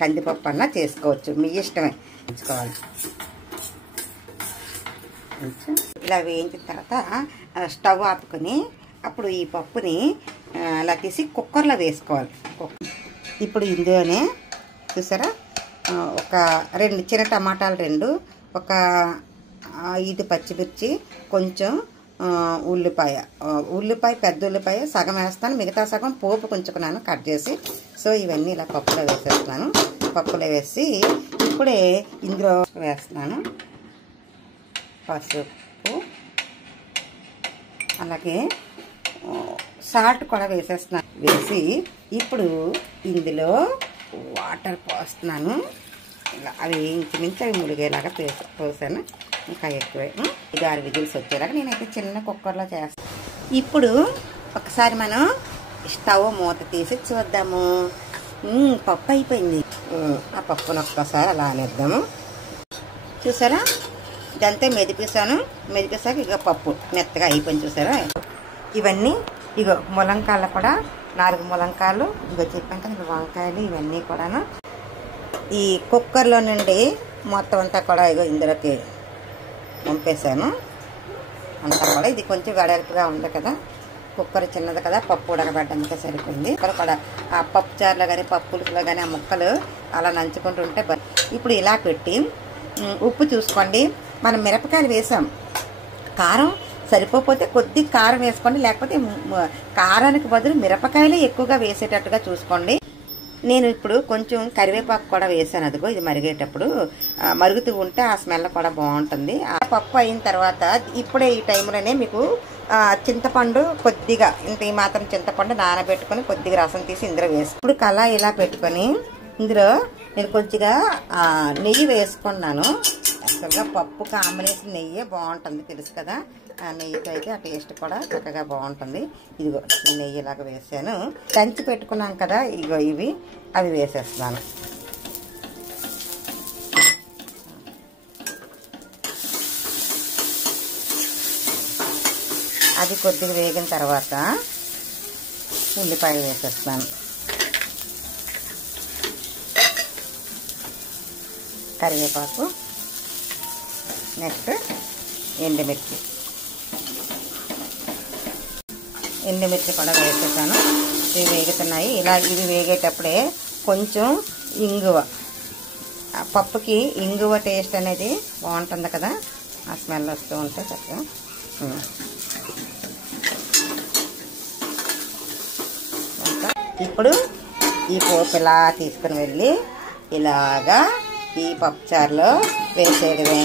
కందిపప్పు అన్నా చేసుకోవచ్చు, మీ ఇష్టమే ఉంచుకోవాలి. ఇలా వేయించిన తర్వాత స్టవ్ ఆపుకొని అప్పుడు ఈ పప్పుని అలా తీసి కుక్కర్లో వేసుకోవాలి. ఇప్పుడు ఇందులోనే చూసారా ఒక 2 చిన్న టమాటాలు 2, ఒక 5 పచ్చిమిర్చి, కొంచెం ఉల్లిపాయ పెద్ద ఉల్లిపాయ సగం వేస్తాను, మిగతా సగం పోపు కొంచుకున్నాను కట్ చేసి. సో ఇవన్నీ ఇలా పప్పులో వేసేస్తున్నాను. పప్పులో వేసి ఇప్పుడే ఇందులో వేస్తున్నాను పసుపు, అలాగే సాల్ట్ కూడా వేసేస్తున్నాను. వేసి ఇప్పుడు ఇందులో వాటర్ పోస్తున్నాను. ఇలా అవి ఇంచుమించు అవి ములిగేలాగా పోసాను. ఇంకా ఎక్కువ 5-6 విజిల్స్ వచ్చేలాగా నేనైతే చిన్న కుక్కర్లో చేస్తాను. ఇప్పుడు ఒకసారి మనం స్టవ్ మూత తీసి చూద్దాము. పప్పు అయిపోయింది. ఆ పప్పును ఒక్కసారి అలా అనేద్దాము. చూసారా ఇదంతా మెదిపేసాక ఇక పప్పు మెత్తగా అయిపోయింది. చూసారా ఇవన్నీ ఇగో ములంకాయలు కూడా 4 ములంకాయలు, ఇగో చెప్పాను కదా వంకాయలు, ఇవన్నీ కూడాను ఈ కుక్కర్లో నుండి మొత్తం అంతా కూడా ఇగో ఇందులోకి పంపేశాను. అంతా కూడా ఇది కొంచెం వెడల్పుగా ఉంది కదా, కుక్కర్ చిన్నది కదా, పప్పు ఉడకబెట్టడానికి సరిపోయింది. ఇక్కడ కూడా ఆ పప్పు చారులో కానీ పప్పు పులుసులో కానీ ఆ ముక్కలు అలా నంచుకుంటూ ఉంటే ఇప్పుడు ఇలా పెట్టి ఉప్పు చూసుకోండి. మనం మిరపకాయలు వేసాం, కారం సరిపోతే కొద్ది కారం వేసుకోండి, లేకపోతే కారానికి బదులు మిరపకాయలు ఎక్కువగా వేసేటట్టుగా చూసుకోండి. నేను ఇప్పుడు కొంచెం కరివేపాకు కూడా వేసాను. అదిగో ఇది మరిగేటప్పుడు మరుగుతూ ఉంటే ఆ స్మెల్ కూడా బాగుంటుంది. ఆ పప్పు అయిన తర్వాత ఇప్పుడే ఈ టైంలోనే మీకు చింతపండు కొద్దిగా ఈ మాత్రం చింతపండు నానబెట్టుకొని కొద్దిగా రసం తీసి ఇందులో వేసి ఇప్పుడు కళాయి ఇలా పెట్టుకొని ఇందులో నేను కొద్దిగా నెయ్యి వేసుకున్నాను. యాక్చువల్గా పప్పు కాంబినేషన్ నెయ్యే బాగుంటుంది తెలుసు కదా, ఆ నెయ్యితో అయితే ఆ టేస్ట్ కూడా చక్కగా బాగుంటుంది. ఇదిగో ఈ నెయ్యి ఇలాగ వేసాను. దంచి పెట్టుకున్నాం కదా, ఇగో ఇవి అవి వేసేస్తున్నాను. అది కొద్దిగా వేగిన తర్వాత ఉల్లిపాయలు వేసేస్తాను, కరివేపాకు, నెక్స్ట్ ఎండుమిర్చి కూడా వేసేసాను. ఇవి వేగుతున్నాయి. ఇలా ఇవి వేగేటప్పుడే కొంచెం ఇంగువ, పప్పుకి ఇంగువ టేస్ట్ అనేది బాగుంటుంది కదా, ఆ స్మెల్ వస్తూ ఉంటే చక్కగా. ఇప్పుడు ఈ పోపు ఇలా తీసుకుని వెళ్ళి ఇలాగా ఈ పప్పుచారులో వేసేయడమే.